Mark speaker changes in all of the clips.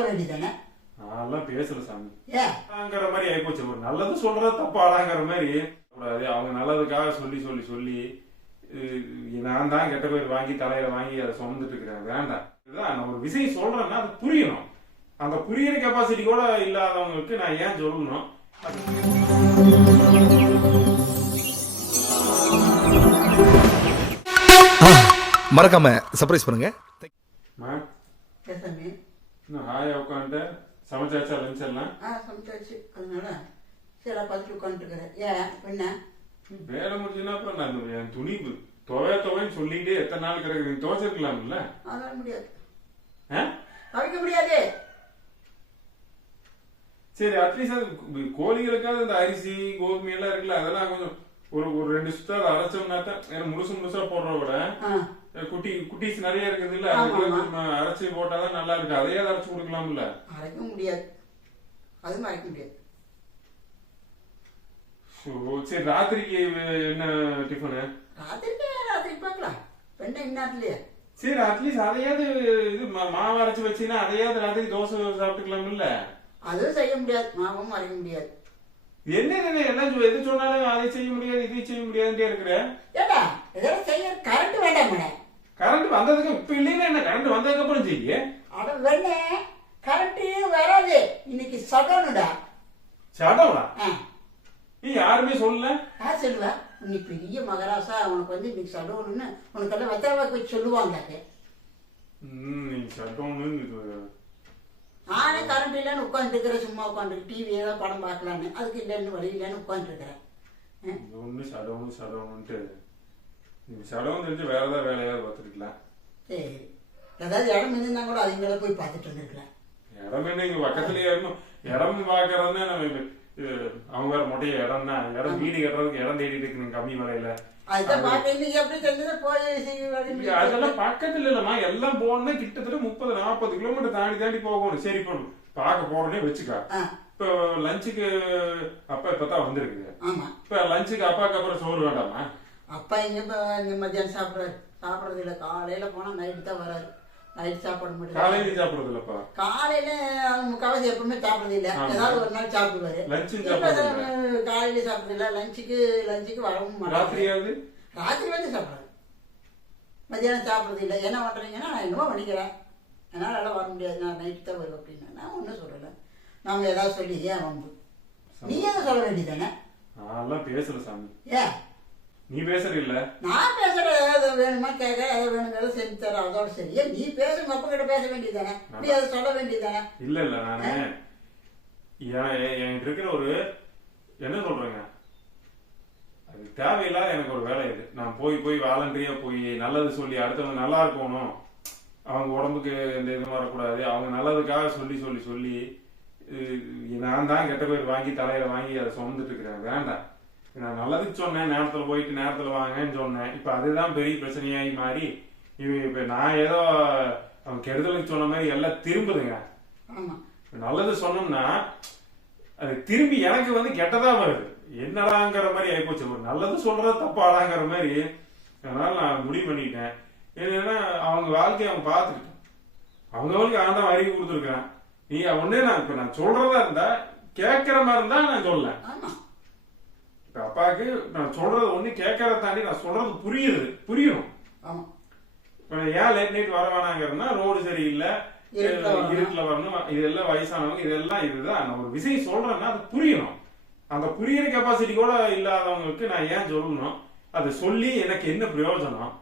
Speaker 1: சொல்ல வேண்டியதானே
Speaker 2: நான்லாம் பேசல சாமி. மாதிரி ஆயிப்போச்சு. ஒரு நல்லது சொல்றது தப்பாடாங்கிற மாதிரி. கூடாது. அவங்க நல்லதுக்காக சொல்லி சொல்லி சொல்லி நான் தான் கெட்ட பேர் வாங்கி தலையில வாங்கி அதை சுமந்துட்டு இருக்கிறேன். வேண்டாம். இதுதான் நான் ஒரு விஷயம் சொல்றேன்னா அது புரியணும். அந்த புரியிற கெப்பாசிட்டி கூட இல்லாதவங்களுக்கு நான் ஏன் சொல்லணும்?
Speaker 3: மறக்காம சர்ப்ரைஸ் பண்ணுங்க.
Speaker 2: இன்னும் ஹாயா உட்காந்துட்டு சமைச்சாச்சா லஞ்ச் எல்லாம்?
Speaker 1: ஆ சமைச்சாச்சு. அதனால சரி பார்த்துட்டு உட்காந்துருக்கிறேன் ஏன் என்ன
Speaker 2: வேலை முடிஞ்சுன்னா அப்புறம் நான் என் துணி துவைய துவைன்னு சொல்லிட்டே எத்தனை நாள் கிடக்குது. நீ துவைச்சிருக்கலாம்ல?
Speaker 1: அதனால முடியாது.
Speaker 2: ஆ?
Speaker 1: துவைக்க முடியாது.
Speaker 2: சரி அட்லீஸ்ட் அது கோழிகளுக்காவது இந்த அரிசி கோதுமை எல்லாம் இருக்குல்ல அதெல்லாம் கொஞ்சம் ஒரு ஒரு ரெண்டு சுத்தம் அதை அரைச்சோம்னா தான் முழுசு முழுசா போடுறத விட குட்டி குட்டீஸ் நிறைய இருக்குது இல்ல? அரைச்சி போட்டாதான் நல்லா இருக்கு. அதையே அரைச்சு கொடுக்கலாம்ல?
Speaker 1: அரைக்க முடியாது. அதுவும் அரைக்க முடியாது.
Speaker 2: சரி ராத்திரிக்கு என்ன டிஃபனு
Speaker 1: ராத்திரிக்கு ராத்திரிக்கு பார்க்கலாம். பெண்ணை இந்நேரத்துலயே
Speaker 2: சரி அட்லீஸ்ட் அதையாவது இது மாவு அரைச்சு வச்சீங்கன்னா அதையாவது ராத்திரி தோசை சாப்பிட்டுக்கலாம்ல?
Speaker 1: அதுவும் செய்ய முடியாது. மாவும் அரைக்க முடியாது.
Speaker 2: என்ன என்ன எது சொன்னாலும் அதை செய்ய முடியாது இதை செய்ய முடியாதுன்றே இருக்கிற?
Speaker 1: ஏடா இதெல்லாம் செய்ய கரண்ட் வேண்டாம் மேடம்
Speaker 2: கரண்ட் வந்ததுக்கு இப்ப இல்லைன்னா என்ன? கரண்ட் வந்ததுக்கு அப்புறம் செய்ய
Speaker 1: அட வெண்ணே கரண்ட் வராது? இன்னைக்கு சடனுடா ஆ.
Speaker 2: நீ யாருமே சொல்லல?
Speaker 1: யார் சொல்லுவா? நீ பெரிய மகராசா உனக்கு வந்து இன்னைக்கு சடவுன்னு உனக்கெல்லாம் வெத்தலை வச்சு சொல்லுவாங்க
Speaker 2: ம், நீ சட்டம்னு இது.
Speaker 1: நானே கரண்ட் இல்லைன்னு உட்காந்துருக்கிறேன் சும்மா உட்காந்து டிவி ஏதாவது படம் பார்க்கலான்னு. அதுக்கு இல்லைன்னு வழி இல்லைன்னு உட்காந்துருக்கிறேன்
Speaker 2: ஒண்ணு சடவுன்னு சடவுன்னுட்டு நீ சடவுன்னு தெரிஞ்சு வேற ஏதாவது வேலையாவது பார்த்துருக்கலாம்
Speaker 1: சரி ஏதாவது இடம் இருந்தா கூட அதுங்கள போய் பார்த்துட்டு வந்திருக்கிறேன்
Speaker 2: இடம் இங்க பக்கத்துலயே இருக்கணும். இடம் பாக்குறதுன்னா நம்ம அவங்க வேற மொட்டைய இடம்னா இடம் வீடு கட்டுறதுக்கு இடம் தேடிட்டு இருக்கு கம்மி விலையில அதெல்லாம் பக்கத்துல இல்லம்மா. எல்லாம் போகணும்னா கிட்டத்தட்ட முப்பது நாற்பது கிலோமீட்டர் தாண்டி தாண்டி போகணும். சரி இப்போ பார்க்க போறோன்னே வச்சுக்கா. இப்போ லஞ்சுக்கு அப்பா இப்பதான் வந்திருக்கு
Speaker 1: ஆமா.
Speaker 2: இப்ப லஞ்சுக்கு அப்பாக்கு அப்புறம் சோறு வேண்டாமா?
Speaker 1: அப்பா இங்க மத்தியானம் சாப்பிட்றாரு. சாப்பிட்றது இல்லை காலையில போனா நைட்டு தான் வராரு. நைட் சாப்பாடு மட்டும் தான்.
Speaker 2: காலையில சாப்பிடுறது இல்லப்பா
Speaker 1: காலையில முக்காவாசி எப்பவுமே சாப்பிட்றது இல்லை. ஏதாவது ஒரு நாள் சாப்பிடுவாரு. காலையில சாப்பிட்றது இல்லை லஞ்சுக்கு லஞ்சுக்கு வரவும்
Speaker 2: ராத்திரியாவது
Speaker 1: ராத்திரி வந்து சாப்பிட்றாரு. மத்தியானம் சாப்பிட்றது இல்லை என்ன பண்ணுறீங்கன்னா நான் என்னமோ பண்ணிக்கிறேன். என்னால் எல்லாம் வர முடியாது. நான் நைட்டு தான் வருவேன் அப்படின்னு. நான் ஒன்றும் சொல்லலை. நாம ஏதாவது சொல்லி ஏன் வம்பு? நீ எதை சொல்ல வேண்டியதானே
Speaker 2: நான்லாம் பேசல சாமி.
Speaker 1: ஏன்?
Speaker 2: நீ பேசுற இல்ல
Speaker 1: நான் பேசுற ஏதாவது வேணுமா கேட்க ஏதாவது வேணுங்கிறத செஞ்சு தர அதோட சரி. நீ பேச அப்பா கிட்ட பேச வேண்டியதானே நீ அதை சொல்ல வேண்டியதானே
Speaker 2: இல்ல இல்ல நானு என் என்- என்கிட்ட இருக்கிற ஒரு என்ன சொல்றேங்க? அது தேவையில்லாத எனக்கு ஒரு வேலை இது. நான் போய் போய் வாலண்டரியா போய் நல்லது சொல்லி அடுத்தவங்க நல்லா இருக்கணும். அவங்க உடம்புக்கு எந்த இதுவும் வரக்கூடாது. அவங்க நல்லதுக்காக சொல்லி சொல்லி சொல்லி நான் தான் கெட்ட பேர் வாங்கி தலையில வாங்கி அதை சுமந்துட்டு இருக்கிறேன். வேண்டாம். நான் நல்லதுக்கு சொன்னேன் நேரத்துல போயிட்டு நேரத்துல வாங்கன்னு சொன்னேன். இப்ப அதுதான் பெரிய பிரச்சனையாகி மாறி இவ இப்ப நான் ஏதோ அவன் கெடுதலுக்கு சொன்ன மாதிரி எல்லாம் திரும்புதுங்க. நல்லது சொன்னோம்னா அது திரும்பி எனக்கு வந்து கெட்டதா வருது. என்னடாங்கிற மாதிரி ஆயிப்போச்சு. ஒரு நல்லது சொல்றது தப்பாடாங்கிற மாதிரி அதனால நான் முடிவு பண்ணிட்டேன். என்னன்னா அவங்க வாழ்க்கையை அவன் பார்த்துக்கிட்டான். அவங்களுக்கு ஆண்டவன் அறிவு கொடுத்துருக்கான் நீ ஒன்னே நான் இப்ப நான் சொல்றதா இருந்தா கேட்கிற மாதிரி இருந்தா நான் சொல்லல இப்ப அப்பாவுக்கு நான் சொல்றது ஒண்ணு கேட்கறத தாண்டி நான் சொல்றது புரியுது
Speaker 1: ஆமா.
Speaker 2: இப்ப ஏன் லேட் நைட் வர வேணாங்கிறதுனா ரோடு சரியில்லை
Speaker 1: இருட்டுல வரணும்.
Speaker 2: இதெல்லாம் வயசானவங்க இதெல்லாம் இதுதான். நான் ஒரு விஷயம் சொல்றேன்னா அது புரியணும். அந்த புரியுற கெப்பாசிட்டி கூட இல்லாதவங்களுக்கு நான் ஏன் சொல்லணும்? அதை சொல்லி எனக்கு என்ன பிரயோஜனம்?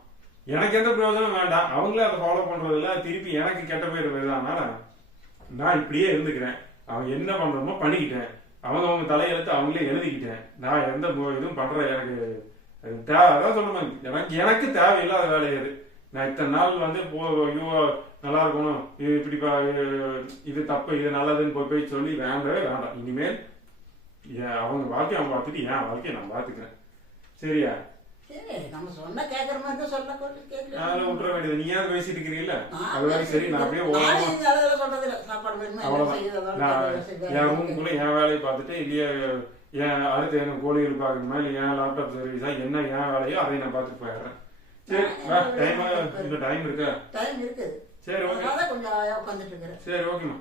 Speaker 2: எனக்கு எந்த பிரயோஜனம் வேண்டாம். அவங்களே அதை ஃபாலோ பண்றதில்ல. திருப்பி எனக்கு கெட்ட பேர் வருதானால நான் இப்படியே இருந்துக்கிறேன். அவன் என்ன பண்றோமோ பண்ணிக்கிட்டேன். அவங்க அவங்க தலையெழுத்து அவங்களே எழுதிக்கிட்டேன். நான் எந்த இதுவும் பண்ற எனக்கு அது தேவை அதான் சொல்லணும் எனக்கு எனக்கு தேவையில்லாத வேலை அது. நான் இத்தனை நாள் வந்து போ ஐயோ நல்லா இருக்கணும். இது இப்படி இது தப்பு இது நல்லதுன்னு போய் போய் சொல்லி வேண்டவே வேண்டாம். இனிமேல் அவங்க வாழ்க்கையை அவன் பார்த்துட்டு என் வாழ்க்கையை நான் பார்த்துக்கிறேன். சரியா?
Speaker 1: நம்ம சொன்னா கேட்கற மாதிரி தான் சொல்ல
Speaker 2: நான் விட்டுற வேண்டியது நீ ஏன் பேசிட்டு இருக்கிறீல்ல? அது வரைக்கும் சரி நான் அப்படியே ஓரமா
Speaker 1: சொல்றது இல்ல. சாப்பாடு வேணுமா,
Speaker 2: என் ரூமுக்குள்ள என் வேலையை பார்த்துட்டு இல்லையே என் அடுத்து எனக்கு கோழிகள் பார்க்கணுமா இல்லை என் லேப்டாப் சர்வீஸா என்ன என் வேலையோ அதை நான் பார்த்துட்டு போயிடுறேன். சரி டைம் இன்னும் டைம் இருக்கா?
Speaker 1: டைம் இருக்குது.
Speaker 2: சரி ஓகே.
Speaker 1: அதனால கொஞ்சம் உட்காந்துட்டு இருக்கிறேன்.
Speaker 2: சரி ஓகேம்மா.